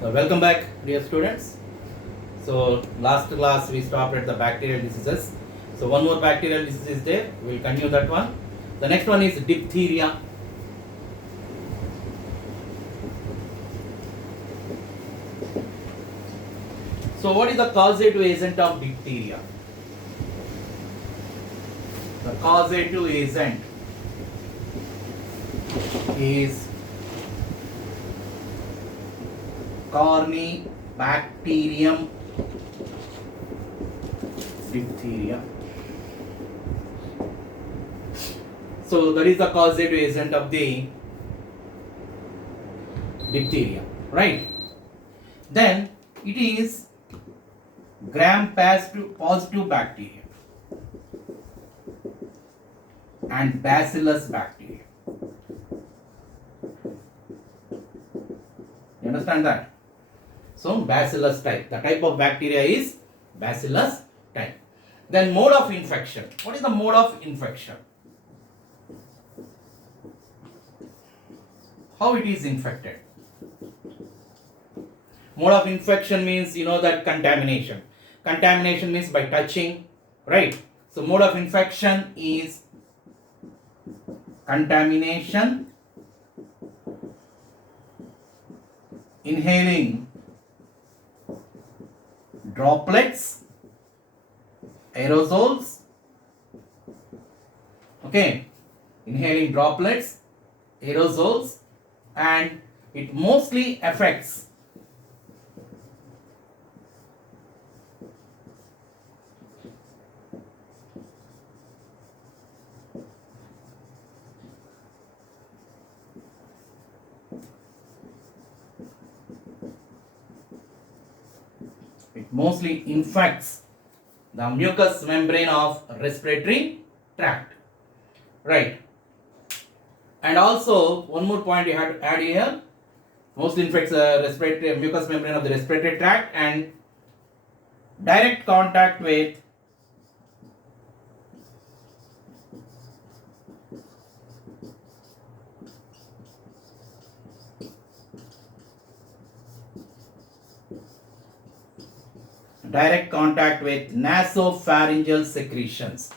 Welcome back, dear students. So last class we stopped at the bacterial diseases. So one more bacterial disease is there. We will continue that one. The next one is diphtheria. So what is the causative agent of diphtheria? The causative agent is Corynebacterium diphtheria. So that is the causative agent of the diphtheria, right? Then it is gram-positive bacteria and bacillus bacteria. You understand that? So bacillus type. The type of bacteria is bacillus type. Then mode of infection. What is the mode of infection? How it is infected? Mode of infection means that contamination. Contamination means by touching, right? So mode of infection is contamination, inhaling droplets, aerosols, okay, inhaling droplets, aerosols, and it mostly affects infects the mucous membrane of respiratory tract, right? And also one more point you have to add here, mostly infects respiratory mucous membrane of the respiratory tract and direct contact with nasopharyngeal secretions.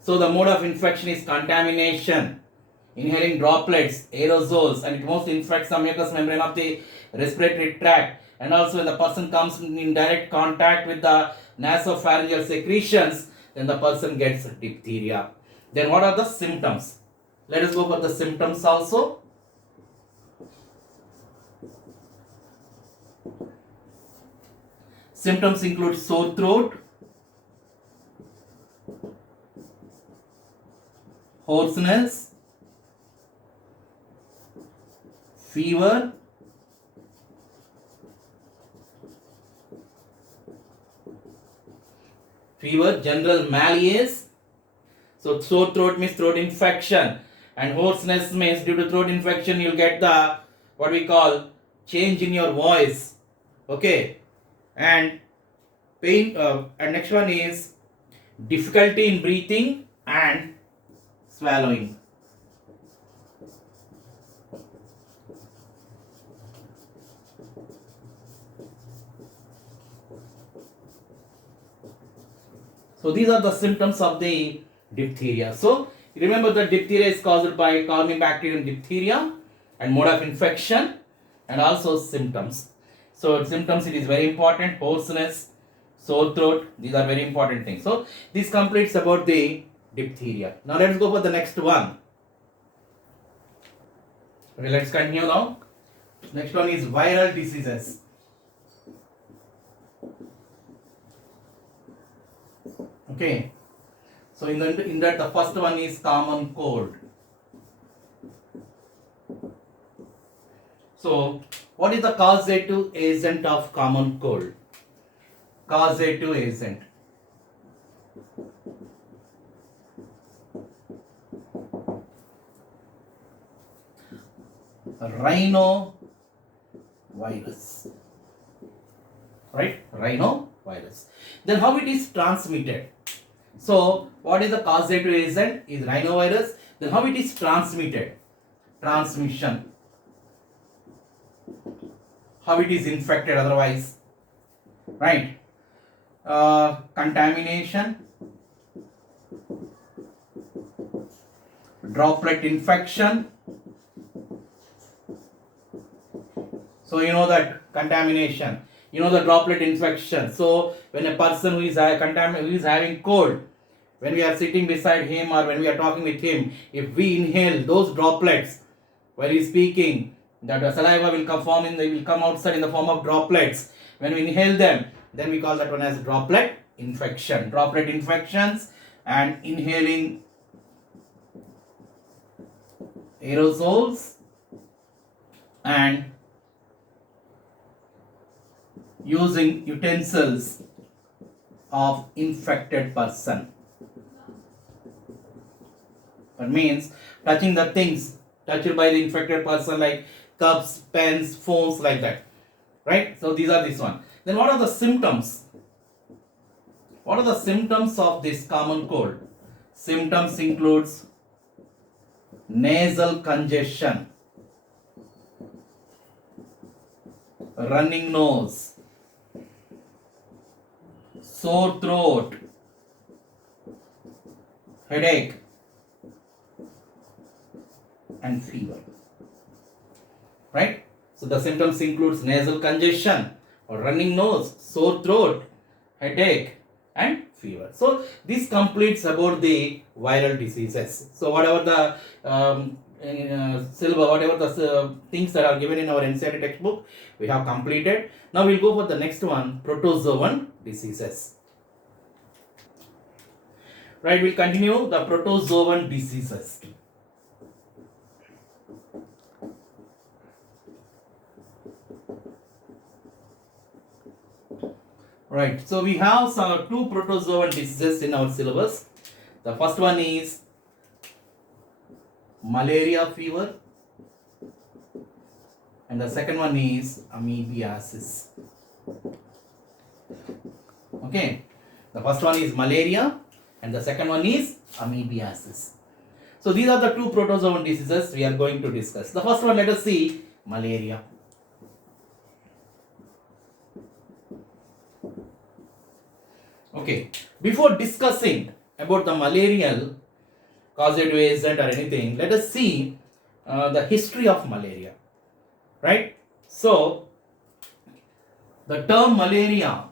So the mode of infection is contamination, inhaling droplets, aerosols, and it mostly infects the mucous membrane of the respiratory tract. And also when the person comes in direct contact with the nasopharyngeal secretions, then the person gets diphtheria. Then what are the symptoms? Let us go for the symptoms also. Symptoms include sore throat, hoarseness, fever, general malaise. So sore throat means throat infection, and hoarseness means due to throat infection you'll get the what we call change in your voice, okay, and pain. And next one is difficulty in breathing and swallowing. So these are the symptoms of the diphtheria. So remember that diphtheria is caused by Corynebacterium diphtheria, and mode of infection and also symptoms. So symptoms, it is very important: hoarseness, sore throat. These are very important things. So this completes about the diphtheria. Now let's go for the next one. Okay, let's continue now. Next one is viral diseases. Okay, so in that the first one is common cold. So what is the causative agent of common cold? Causative agent. Rhinovirus. Right? Rhinovirus. Then how it is transmitted? So what is the causative agent? Is rhinovirus. Then how it is transmitted? Transmission. how it is infected otherwise, right? Contamination, droplet infection. So you know that contamination, you know the droplet infection. So when a person who is who is having cold, when we are sitting beside him or when we are talking with him, if we inhale those droplets while he is speaking, that saliva will they will come outside in the form of droplets. When we inhale them, then we call that one as droplet infection. Droplet infections and inhaling aerosols and using utensils of infected person. That means touching the things touched by the infected person, like cups, pens, phones, like that, right? So these are this one. Then what are the symptoms? What are the symptoms of this common cold? Symptoms includes nasal congestion, running nose, sore throat, headache, and fever, right? So the symptoms includes nasal congestion or running nose, sore throat, headache, and fever. So this completes about the viral diseases. So whatever the syllabus, whatever the things that are given in our NCERT textbook, we have completed. Now we'll go for the next one, protozoan diseases. Right, we'll continue the protozoan diseases. Right, so we have some two protozoan diseases in our syllabus. The first one is malaria fever, and the second one is amoebiasis. Okay, the first one is malaria and the second one is amoebiasis. So these are the two protozoan diseases we are going to discuss. The first one, let us see malaria. Okay, before discussing about the malarial causative agent or anything, let us see the history of malaria, right? So, the term malaria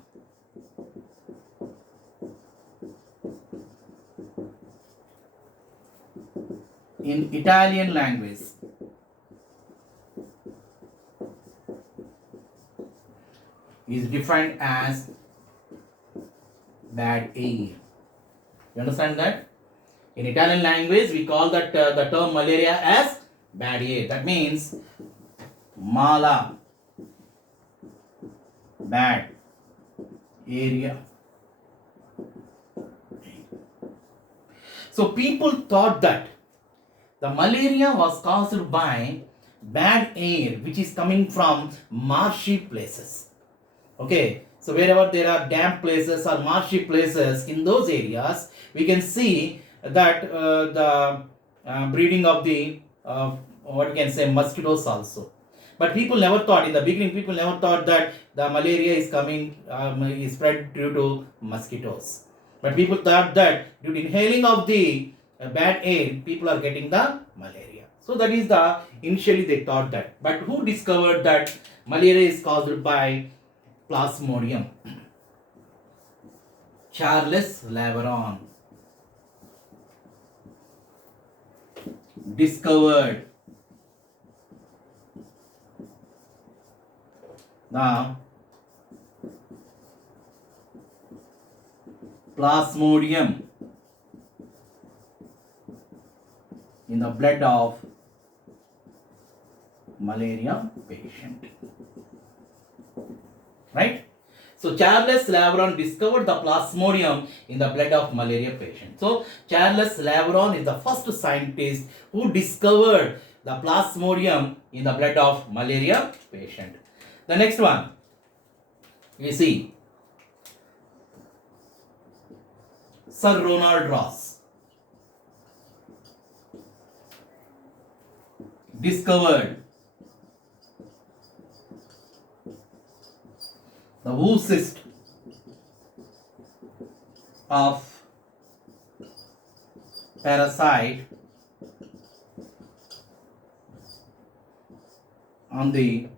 in Italian language is defined as bad air. You understand that? In Italian language, we call that the term malaria as bad air. That means mala, bad area. So people thought that the malaria was caused by bad air which is coming from marshy places. Okay, so wherever there are damp places or marshy places, in those areas we can see that the breeding of the what you can say mosquitoes also. But people never thought, in the beginning people never thought that the malaria is coming is spread due to mosquitoes. But people thought that due to inhaling of the bad air, people are getting the malaria. So that is the initially they thought that. But who discovered that malaria is caused by Plasmodium? Charles Lavaron discovered the Plasmodium in the blood of malaria patient. Right? So Charles Lavaron discovered the Plasmodium in the blood of malaria patient. So Charles Lavaron is the first scientist who discovered the Plasmodium in the blood of malaria patient. The next one, we see Sir Ronald Ross discovered the oocyst of parasite on the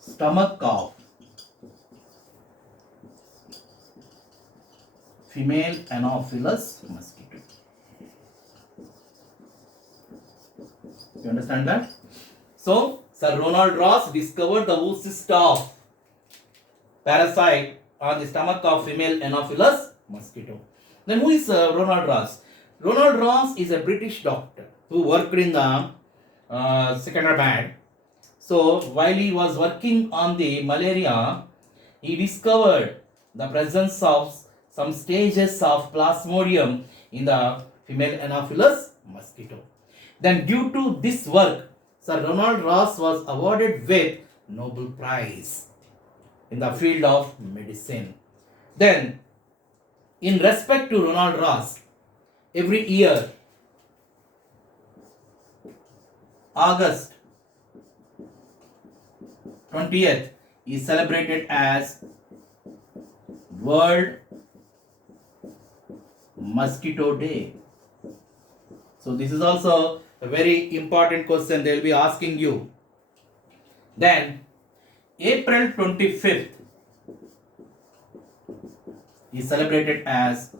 stomach of female Anopheles mosquito. You understand that? So, Sir Ronald Ross discovered the oocyst of parasite on the stomach of female Anopheles mosquito. Then who is Ronald Ross? Ronald Ross is a British doctor who worked in the Secunderabad. So while he was working on the malaria, he discovered the presence of some stages of Plasmodium in the female Anopheles mosquito. Then due to this work, Sir Ronald Ross was awarded with Nobel Prize in the field of medicine. Then, in respect to Ronald Ross, every year, August 20th is celebrated as World Mosquito Day. So this is also a very important question they will be asking you. Then April 25th is celebrated as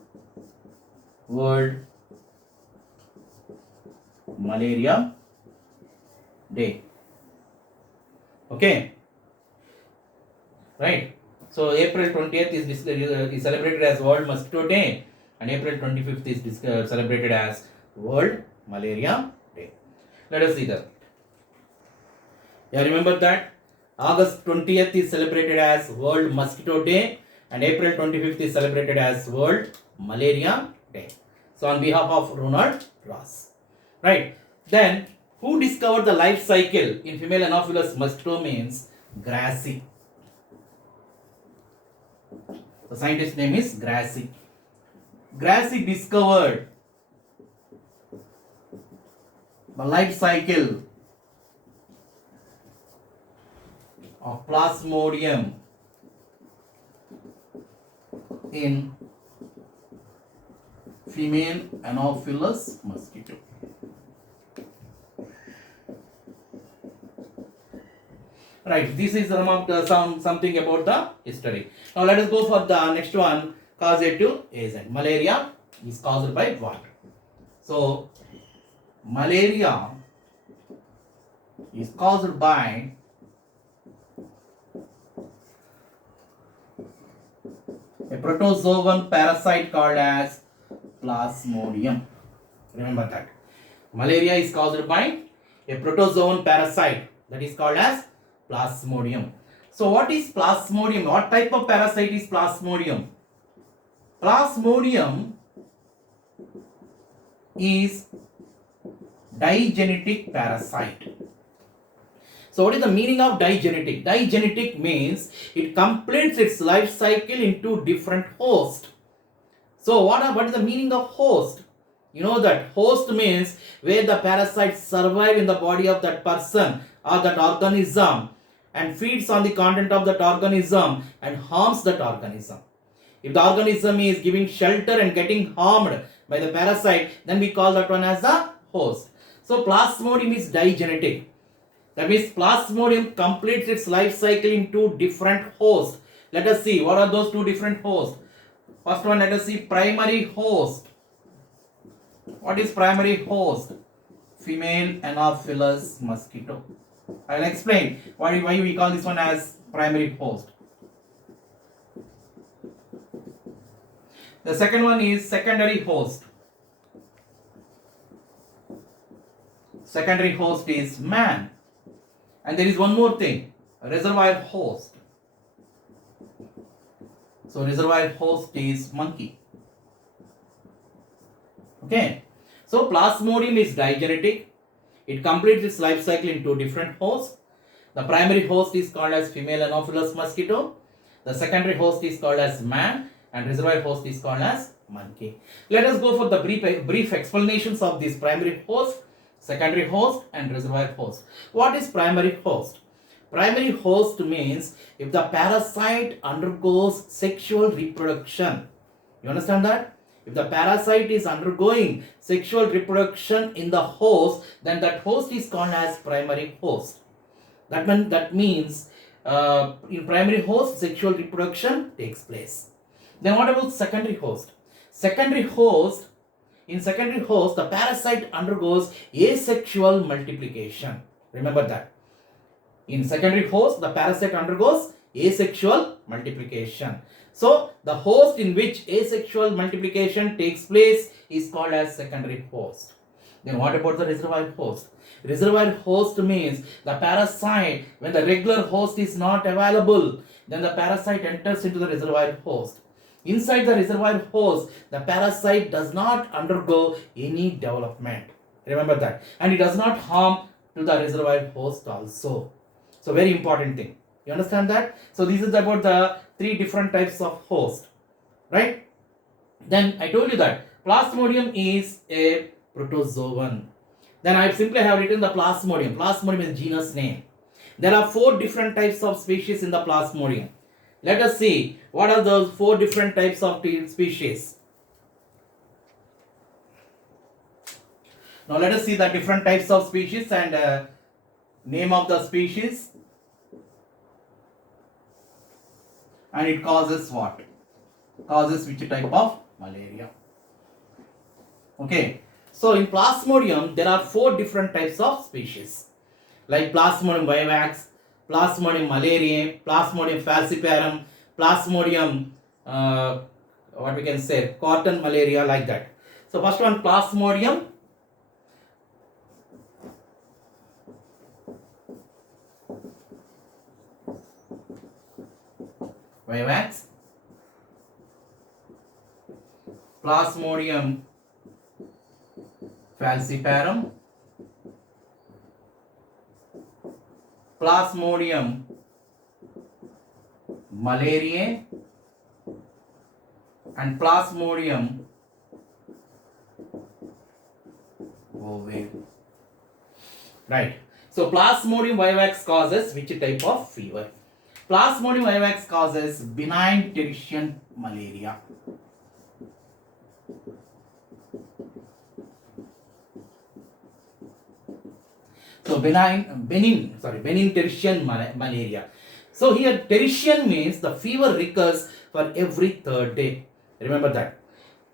World Malaria Day. Okay, right? So April 20th is celebrated as World Mosquito Day, and April 25th is celebrated as World Malaria Day. Let us see that. Yeah, remember that August 20th is celebrated as World Mosquito Day, and April 25th is celebrated as World Malaria Day. So on behalf of Ronald Ross, right? Then who discovered the life cycle in female Anopheles mosquito means Grassi. The scientist name is Grassi. Grassi discovered the life cycle of Plasmodium in female Anopheles mosquito. Right, this is something about the history. Now let us go for the next one, causative agent. Malaria is caused by what? So malaria is caused by a protozoan parasite called as Plasmodium. Remember that. Malaria is caused by a protozoan parasite that is called as Plasmodium. So what is Plasmodium? What type of parasite is Plasmodium? Plasmodium is digenetic parasite. So what is the meaning of digenetic? Digenetic means it completes its life cycle into different hosts. So what is the meaning of host? You know that host means where the parasites survive in the body of that person or that organism and feeds on the content of that organism and harms that organism. If the organism is giving shelter and getting harmed by the parasite, then we call that one as the host. So Plasmodium is digenetic. That means Plasmodium completes its life cycle into different hosts. Let us see what are those two different hosts. First one, let us see primary host. What is primary host? Female Anopheles mosquito. I will explain why we call this one as primary host. The second one is secondary host. Secondary host is man. And there is one more thing, reservoir host. So reservoir host is monkey. Okay. So Plasmodium is digenetic. It completes its life cycle into different hosts. The primary host is called as female Anopheles mosquito. The secondary host is called as man, and reservoir host is called as monkey. Let us go for the brief explanations of this primary host, secondary host and reservoir host. What is primary host? Primary host means if the parasite undergoes sexual reproduction. You understand that? If the parasite is undergoing sexual reproduction in the host, then that host is called as primary host. That means in primary host, sexual reproduction takes place. Then what about secondary host? Secondary host, in secondary host, the parasite undergoes asexual multiplication. Remember that. In secondary host, the parasite undergoes asexual multiplication. So, the host in which asexual multiplication takes place is called as secondary host. Then what about the reservoir host? Reservoir host means the parasite, when the regular host is not available, then the parasite enters into the reservoir host. Inside the reservoir host, the parasite does not undergo any development. Remember that. And it does not harm to the reservoir host also. So very important thing. You understand that? So this is about the 3 different types of host. Right? Then I told you that Plasmodium is a protozoan. Then I simply have written the Plasmodium. Plasmodium is genus name. There are 4 different types of species in the Plasmodium. Let us see what are those 4 different types of species. Now let us see the different types of species and name of the species. And it causes what? Causes which type of malaria? Okay. So in Plasmodium, there are 4 different types of species. Like Plasmodium vivax, Plasmodium malariae, Plasmodium falciparum, Plasmodium, what we can say, cotton malaria, like that. So first one, Plasmodium vivax, Plasmodium falciparum, Plasmodium malariae, and Plasmodium ovale. Right. So Plasmodium vivax causes which type of fever? Plasmodium vivax causes benign tertian malaria. So benign tertian malaria. So here tertian means the fever recurs for every 3rd day. Remember that.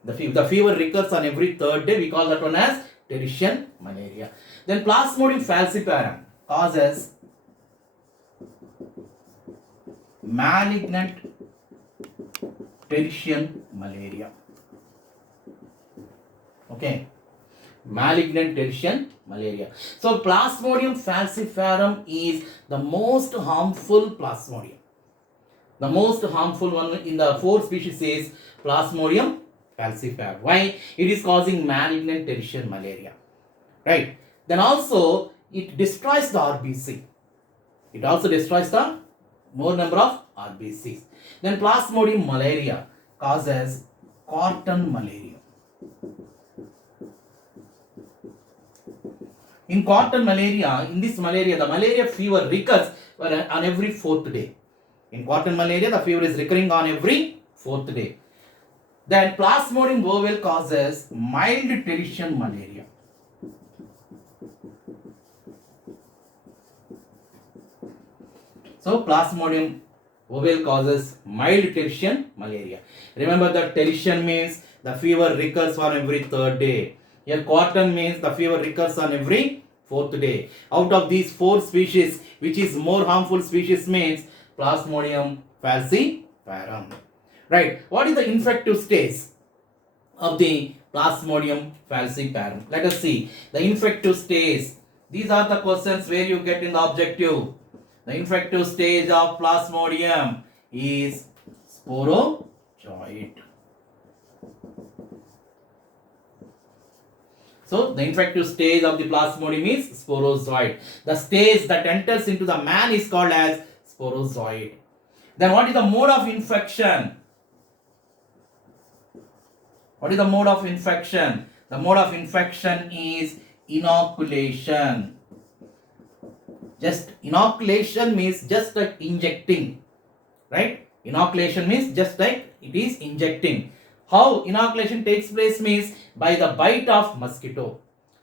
The fever recurs on every 3rd day. We call that one as tertian malaria. Then Plasmodium falciparum causes malignant tertian malaria. Okay. Malignant tertian malaria. So Plasmodium falciparum is the most harmful Plasmodium. The most harmful one in the 4 species is Plasmodium falciparum. Why? It is causing malignant tertian malaria. Right. Then also it destroys the RBC. It also destroys the more number of RBCs. Then Plasmodium malaria causes cotton malaria. In cotton malaria, in this malaria, the malaria fever recurs on every 4th day. In cotton malaria, the fever is recurring on every 4th day. Then Plasmodium ovale causes mild tertian malaria. So Plasmodium ovale causes mild tertian malaria. Remember that tertian means the fever recurs on every 3rd day. Here cotton means the fever recurs on every 4th day. Out of these 4 species, which is more harmful species means Plasmodium falciparum. Right. What is the infective stage of the Plasmodium falciparum? Let us see. The infective stage. These are the questions where you get in the objective. The infective stage of Plasmodium is sporozoite. So the infective stage of the Plasmodium is sporozoite. The stage that enters into the man is called as sporozoite. Then what is the mode of infection? What is the mode of infection? The mode of infection is inoculation. Just inoculation means just like injecting, right? Inoculation means just like it is injecting. How inoculation takes place means by the bite of mosquito.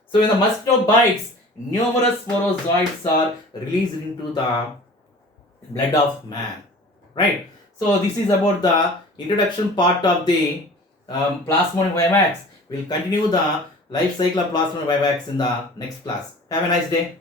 So when the mosquito bites, numerous sporozoites are released into the blood of man, right? So this is about the introduction part of the Plasmodium vivax. We'll continue the life cycle of Plasmodium vivax in the next class. Have a nice day.